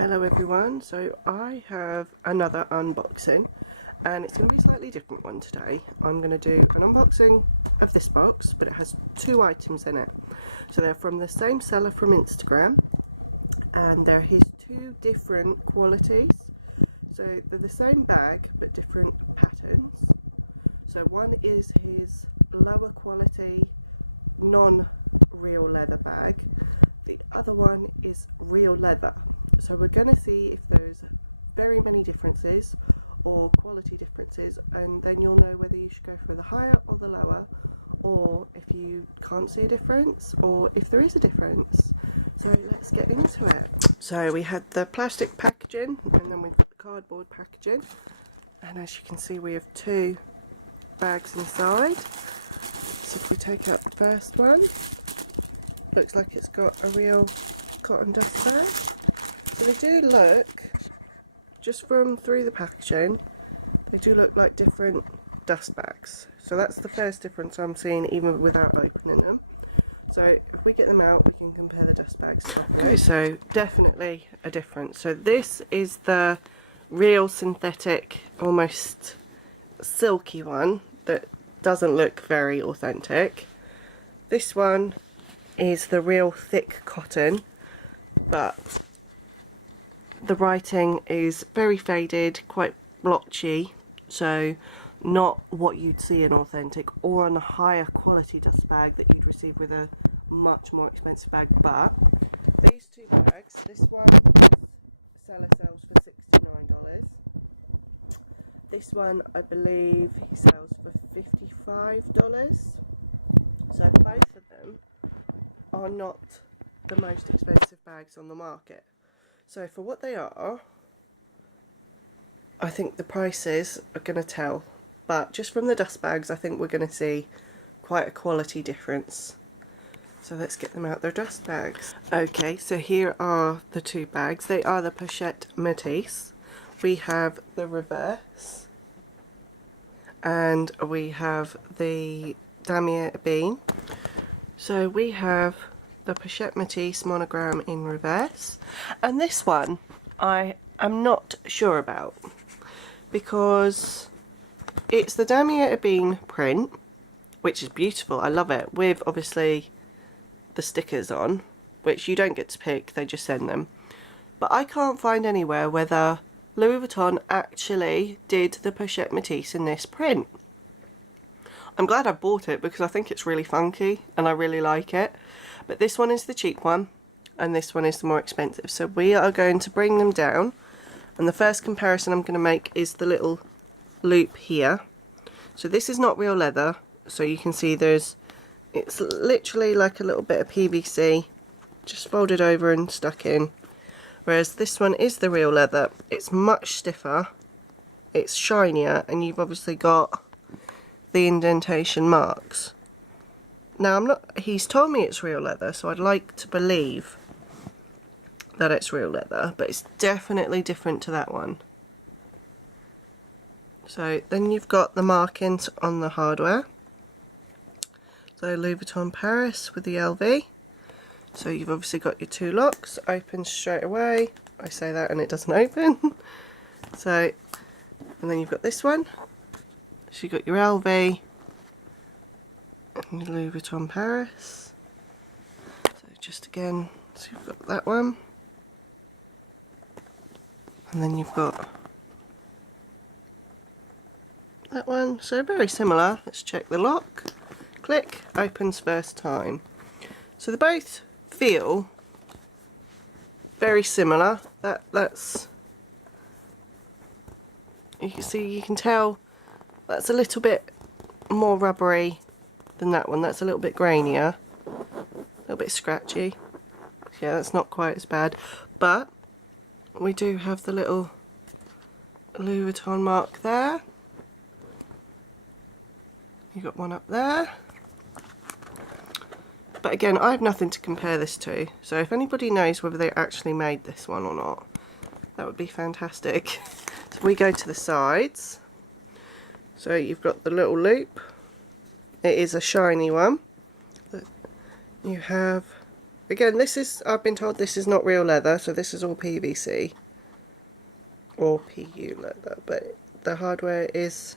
Hello everyone, so I have another unboxing and it's going to be a slightly different one today. I'm going to do an unboxing of this box, but it has two items in it. So they're from the same seller from Instagram and they're his two different qualities. So they're the same bag but different patterns. So one is his lower quality non-real leather bag, the other one is real leather. So we're going to see if there's very many differences or quality differences, and then you'll know whether you should go for the higher or the lower, or if you can't see a difference or if there is a difference. So let's get into it. So we had the plastic packaging and then we've got the cardboard packaging, and as you can see we have two bags inside. So if we take out the first one, looks like it's got a real cotton dust bag. So they do look, just from through the packaging, they do look like different dust bags. So that's the first difference I'm seeing even without opening them. So if we get them out, we can compare the dust bags. Okay, so definitely a difference. So this is the real synthetic, almost silky one that doesn't look very authentic. This one is the real thick cotton, but the writing is very faded, quite blotchy, so not what you'd see in authentic or on a higher quality dust bag that you'd receive with a much more expensive bag. But these two bags, this one seller sells for $69. This one I believe he sells for $55. So both of them are not the most expensive bags on the market. So for what they are, I think the prices are going to tell. But just from the dust bags, I think we're going to see quite a quality difference. So let's get them out their dust bags. Okay, so here are the two bags. They are the pochette metis. We have the reverse, and we have the damier ebene. So we have the pochette metis monogram in reverse, and this one I am not sure about because it's the damier ebene print, which is beautiful. I love it, with obviously the stickers on, which you don't get to pick, they just send them. But I can't find anywhere whether Louis Vuitton actually did the pochette metis in this print. I'm glad I bought it because I think it's really funky and I really like it. But this one is the cheap one and this one is the more expensive. So we are going to bring them down, and the first comparison I'm going to make is the little loop here. So this is not real leather, so you can see it's literally like a little bit of PVC just folded over and stuck in. Whereas this one is the real leather. It's much stiffer, it's shinier, and you've obviously got the indentation marks. Now he's told me it's real leather, so I'd like to believe that it's real leather, but it's definitely different to that one. So then you've got the markings on the hardware. So Louis Vuitton Paris with the LV. So you've obviously got your two locks, open straight away. I say that and it doesn't open. So, and then you've got this one. So you've got your LV and your Louis Vuitton Paris. So just again, so you've got that one. And then you've got that one. So very similar. Let's check the lock. Click, opens first time. So they both feel very similar. That's, you can see, you can tell that's a little bit more rubbery than that one. That's a little bit grainier, a little bit scratchy. Yeah, that's not quite as bad, but we do have the little Louis Vuitton mark there. You got one up there. But again, I have nothing to compare this to, so if anybody knows whether they actually made this one or not, that would be fantastic. So we go to the sides. So you've got the little loop. It is a shiny one. You have again, this is, I've been told this is not real leather, so this is all PVC or PU leather, but the hardware is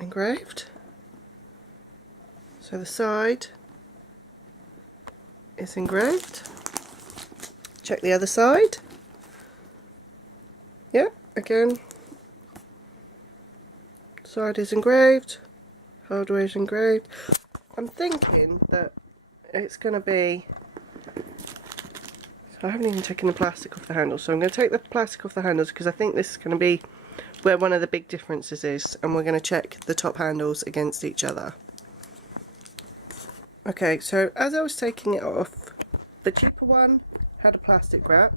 engraved. So the side is engraved. Check the other side. Yeah, again, side is engraved, hardware is engraved. I'm thinking that it's going to be, so I haven't even taken the plastic off the handles, so I'm going to take the plastic off the handles because I think this is going to be where one of the big differences is, and we're going to check the top handles against each other. Okay, so as I was taking it off, the cheaper one had a plastic wrap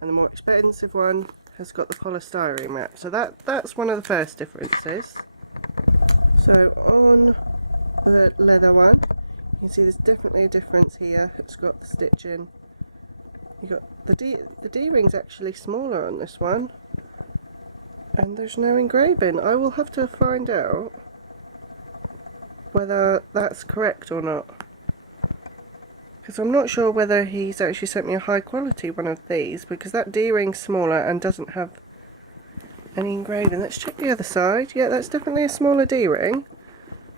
and the more expensive one has got the polystyrene wrap. So that's one of the first differences. So on the leather one, you can see there's definitely a difference here. It's got the stitching. You got the D-ring's actually smaller on this one, and there's no engraving. I will have to find out whether that's correct or not, because I'm not sure whether he's actually sent me a high quality one of these, because that D-ring's smaller and doesn't have any engraving. Let's check the other side. Yeah, that's definitely a smaller D-ring.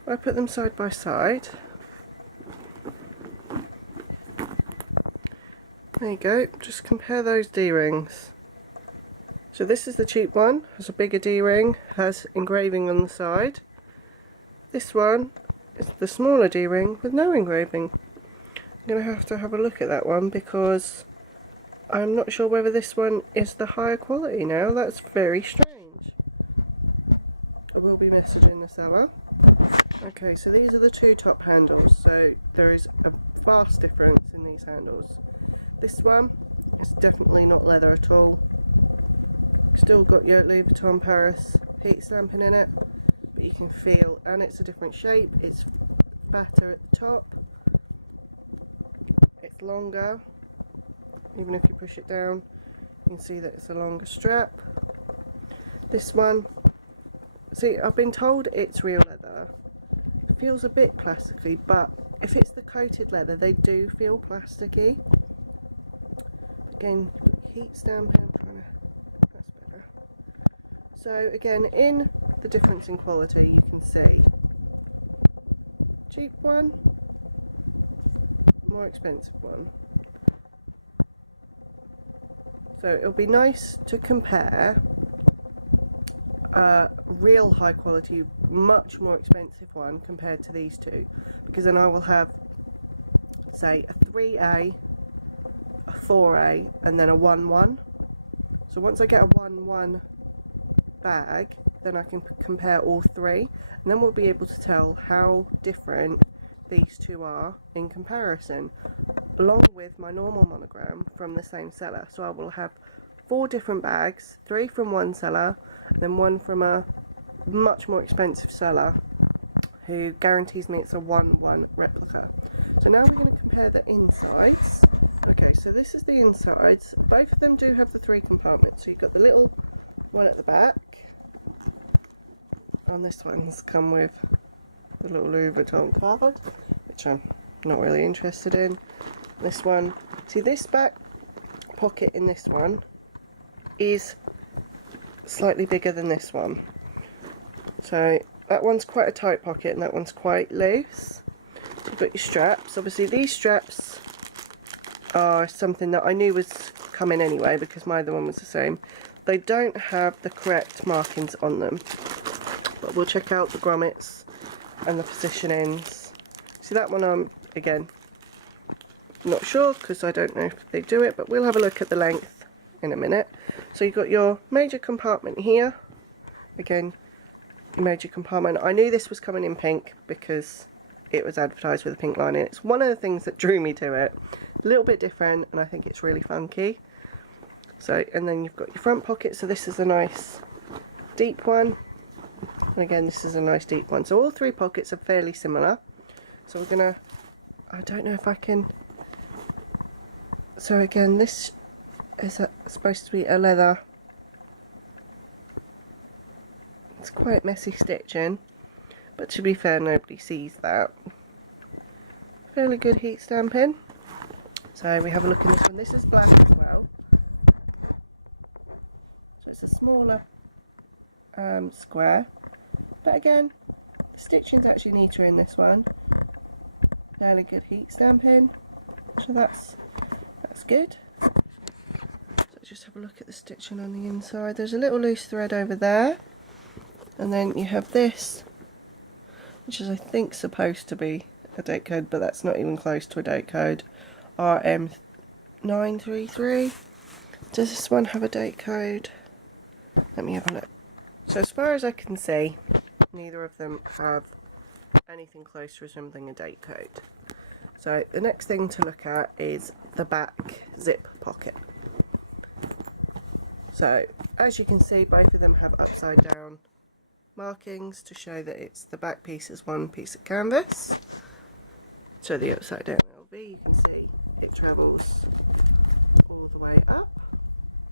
I put them side by side. There you go, just compare those D-rings. So this is the cheap one, has a bigger D-ring, has engraving on the side. This one is the smaller D-ring with no engraving. I'm going to have a look at that one because I'm not sure whether this one is the higher quality now. That's very strange. I will be messaging the seller. Okay, so these are the two top handles. So there is a vast difference in these handles. This one is definitely not leather at all. Still got your Louis Vuitton Paris heat stamping in it, but you can feel, and it's a different shape. It's fatter at the top. It's longer. Even if you push it down, you can see that it's a longer strap. This one, see, I've been told it's real leather. It feels a bit plasticky, but if it's the coated leather, they do feel plasticky. Again, heat stamping, that's better. So again, in the difference in quality, you can see cheap one, more expensive one. So it'll be nice to compare a real high quality, much more expensive one compared to these two, because then I will have, say, a 3A, a 4A, and then a 1-1. So once I get a 1-1 bag, then I can compare all three, and then we'll be able to tell how different these two are in comparison, along with my normal monogram from the same seller. So I will have 4 different bags, 3 from one seller, and then 1 from a much more expensive seller who guarantees me it's a 1-1 replica. So now we're going to compare the insides. Okay, so this is the insides. Both of them do have the 3 compartments. So you've got the little one at the back, and this one's come with the little Louis Vuitton card, which I'm not really interested in. This one, see, this back pocket in this one is slightly bigger than this one. So that one's quite a tight pocket and that one's quite loose. You've got your straps. Obviously these straps are something that I knew was coming anyway because my other one was the same. They don't have the correct markings on them, but we'll check out the grommets and the positionings. See, that one I'm, again, not sure because I don't know if they do it, but we'll have a look at the length in a minute. So you've got your major compartment here. Again, your major compartment. I knew this was coming in pink because it was advertised with a pink lining. It's one of the things that drew me to it. A little bit different, and I think it's really funky. So, and then you've got your front pocket. So this is a nice deep one. And again, this is a nice deep one. So all 3 pockets are fairly similar. So we're gonna, I don't know if I can, so again, this is supposed to be a leather. It's quite messy stitching, but to be fair, nobody sees that. fairly good heat stamping. So we have a look in this one. This is black as well. So it's a smaller square. But again, the stitching's actually neater in this one. Fairly good heat stamping. So that's good. So let's just have a look at the stitching on the inside. There's a little loose thread over there. And then you have this, which is I think supposed to be a date code, but that's not even close to a date code. RM933. Does this one have a date code? Let me have a look. So as far as I can see, neither of them have anything close to resembling a date code. So the next thing to look at is the back zip pocket. So as you can see, both of them have upside down markings to show that it's the back piece is one piece of canvas. So the upside down LV, you can see it travels all the way up.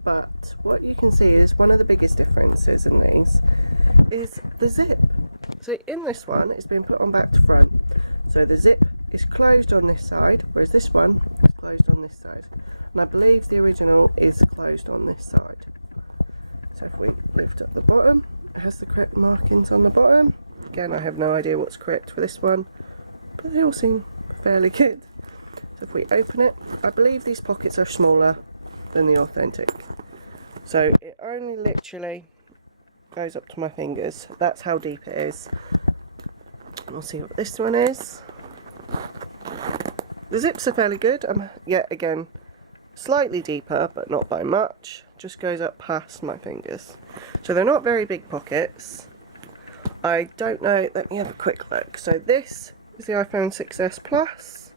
But what you can see is one of the biggest differences in these is the zip. So in this one, it's been put on back to front. So the zip is closed on this side, whereas this one is closed on this side. And I believe the original is closed on this side. So if we lift up the bottom, it has the correct markings on the bottom. Again, I have no idea what's correct for this one, but they all seem fairly good. So if we open it, I believe these pockets are smaller than the authentic. So it only literally goes up to my fingers. That's how deep it is. And we'll see what this one is. The zips are fairly good. Yet again, slightly deeper, but not by much. Just goes up past my fingers. So they're not very big pockets. I don't know. Let me have a quick look. So this is the iPhone 6s Plus.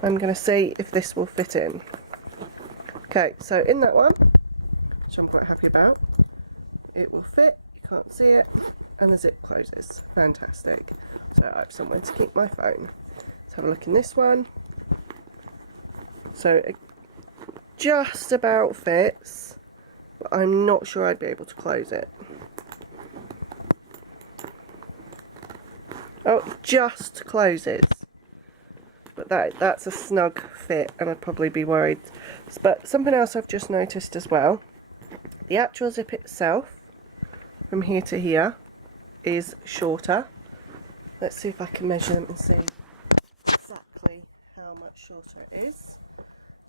I'm going to see if this will fit in. Okay, so in that one, which I'm quite happy about, it will fit, you can't see it, and the zip closes. Fantastic. So I have somewhere to keep my phone. Let's have a look in this one. So it just about fits, but I'm not sure I'd be able to close it. Oh, it just closes. But that's a snug fit, and I'd probably be worried. But something else I've just noticed as well, the actual zip itself from here to here is shorter. Let's see if I can measure them and see exactly how much shorter it is.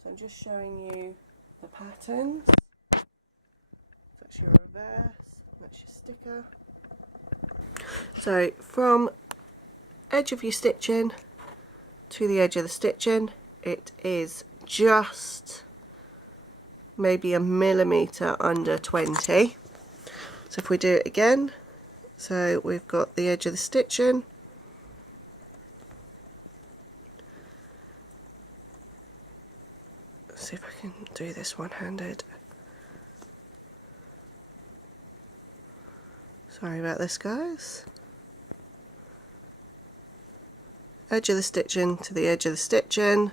So I'm just showing you the patterns. That's your reverse, that's your sticker. So from edge of your stitching to the edge of the stitching, it is just maybe a millimetre under 20. So if we do it again, so we've got the edge of the stitching, let's see if I can do this one-handed. Sorry about this, guys. Edge of the stitching to the edge of the stitching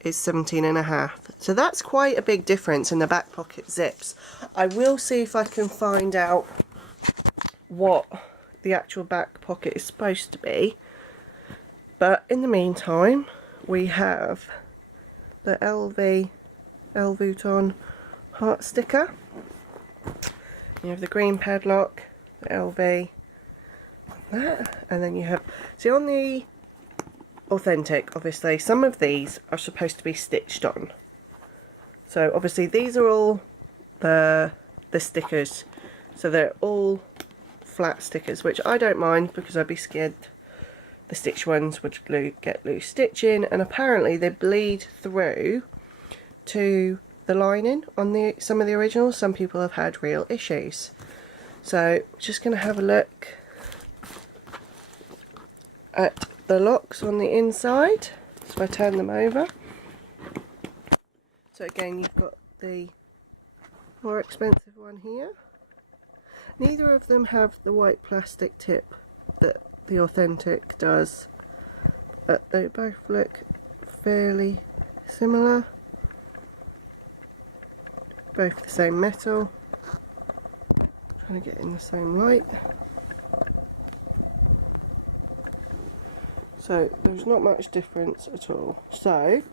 is 17.5. So that's quite a big difference in the back pocket zips. I will see if I can find out what the actual back pocket is supposed to be. But in the meantime, we have the LV Vuitton heart sticker. You have the green padlock, the LV, and that, and then you have, see on the authentic, obviously some of these are supposed to be stitched on. So obviously these are all the stickers, so they're all flat stickers, which I don't mind because I'd be scared the stitch ones would get loose stitching, and apparently they bleed through to the lining on some of the originals. Some people have had real issues. So just going to have a look at the locks on the inside. So I turn them over. So again, you've got the more expensive one here. Neither of them have the white plastic tip that the authentic does, but they both look fairly similar. Both the same metal. Trying to get in the same light. So there's not much difference at all. So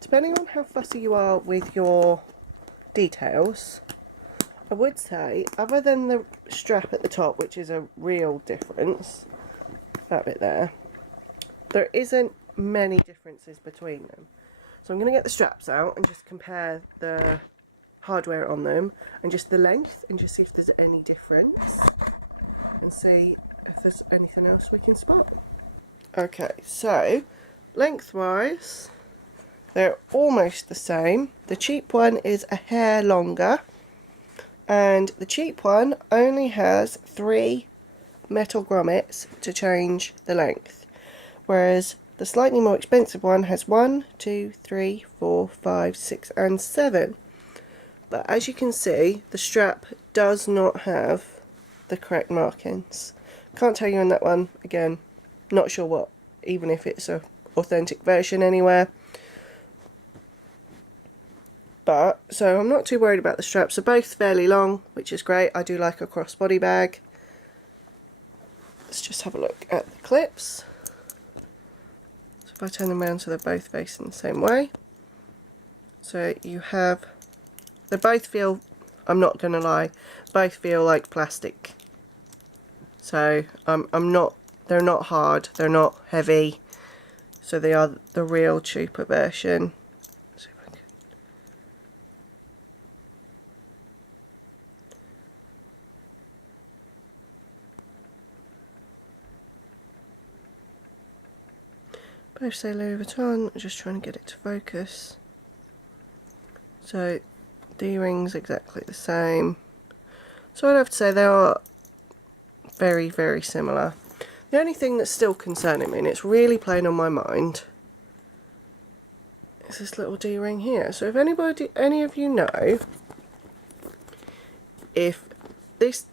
depending on how fussy you are with your details, I would say, other than the strap at the top, which is a real difference, that bit there isn't many differences between them. So I'm going to get the straps out and just compare the hardware on them and just the length and just see if there's any difference and see if there's anything else we can spot. Okay, so lengthwise they're almost the same. The cheap one is a hair longer, and the cheap one only has 3 metal grommets to change the length, whereas the slightly more expensive one has 1, 2, 3, 4, 5, 6 and 7. But as you can see, the strap does not have the correct markings. Can't tell you on that one, again, not sure what, even if it's a authentic version anywhere. But, so I'm not too worried about the straps. They're both fairly long, which is great. I do like a crossbody bag. Let's just have a look at the clips. So if I turn them around so they're both facing the same way. So you have, they both feel, I'm not going to lie, both feel like plastic. So they're not hard, they're not heavy. So they are the real cheaper version. Both say Louis Vuitton. I'm just trying to get it to focus. So the earrings exactly the same. So I'd have to say they are very, very similar. The only thing that's still concerning me, and it's really playing on my mind, is this little D-ring here. So if any of you know if this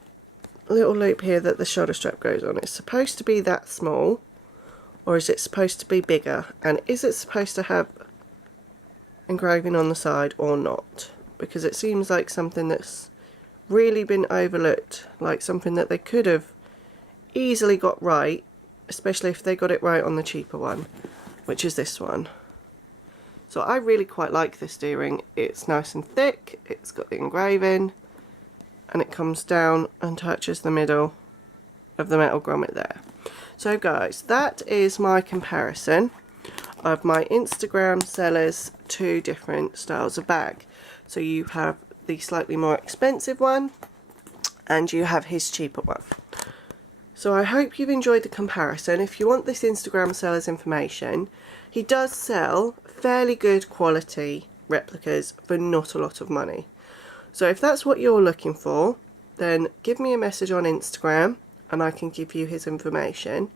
little loop here that the shoulder strap goes on is supposed to be that small, or is it supposed to be bigger, and is it supposed to have engraving on the side or not? Because it seems like something that's really been overlooked, like something that they could have easily got right, especially if they got it right on the cheaper one, which is this one. So I really quite like this D-ring. It's nice and thick, it's got the engraving, and it comes down and touches the middle of the metal grommet there. So guys, that is my comparison of my Instagram sellers' 2 different styles of bag. So you have the slightly more expensive one and you have his cheaper one. So I hope you've enjoyed the comparison. If you want this Instagram seller's information, he does sell fairly good quality replicas for not a lot of money. So if that's what you're looking for, then give me a message on Instagram and I can give you his information.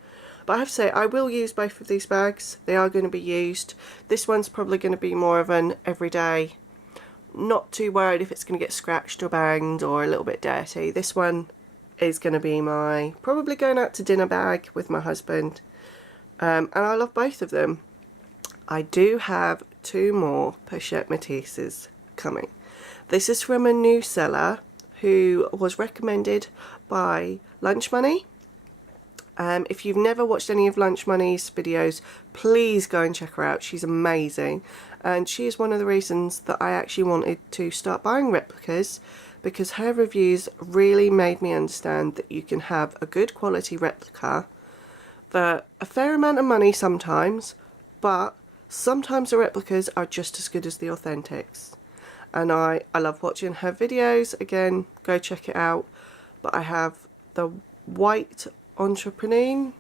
But I have to say, I will use both of these bags. They are going to be used. This one's probably going to be more of an everyday, not too worried if it's going to get scratched or banged or a little bit dirty. This one is going to be my probably going out to dinner bag with my husband. And I love both of them. I do have 2 more pochette metises coming. This is from a new seller who was recommended by Lunch Money. If you've never watched any of Lunch Money's videos, please go and check her out. She's amazing, and she is one of the reasons that I actually wanted to start buying replicas, because her reviews really made me understand that you can have a good quality replica for a fair amount of money sometimes, but sometimes the replicas are just as good as the authentics. And I love watching her videos. Again, go check it out. But I have the white entrepreneur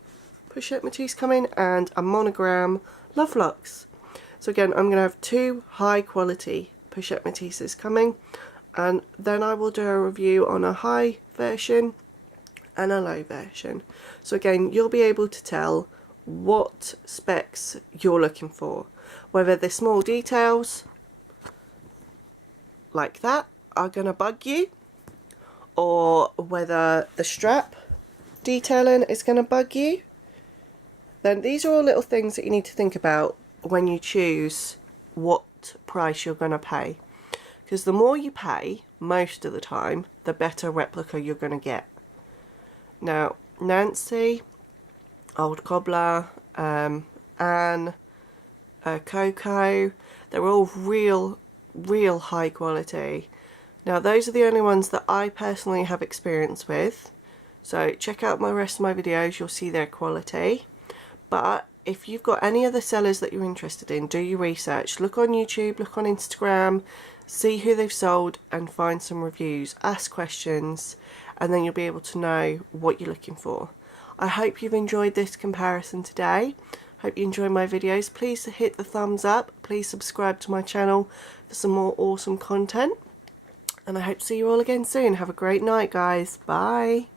pochette matisse coming and a monogram Love Lux. So again, I'm going to have 2 high quality pochette matisses coming, and then I will do a review on a high version and a low version. So again, you'll be able to tell what specs you're looking for, whether the small details like that are going to bug you, or whether the strap detailing is going to bug you. Then these are all little things that you need to think about when you choose what price you're going to pay, because the more you pay most of the time, the better replica you're going to get. Now Nancy, Old Cobbler, Anne, Coco. They're all real high quality. Now those are the only ones that I personally have experience with, so check out my rest of my videos, you'll see their quality. But if you've got any other sellers that you're interested in, do your research. Look on YouTube, look on Instagram, see who they've sold and find some reviews. Ask questions and then you'll be able to know what you're looking for. I hope you've enjoyed this comparison today. Hope you enjoy my videos. Please hit the thumbs up. Please subscribe to my channel for some more awesome content. And I hope to see you all again soon. Have a great night, guys. Bye.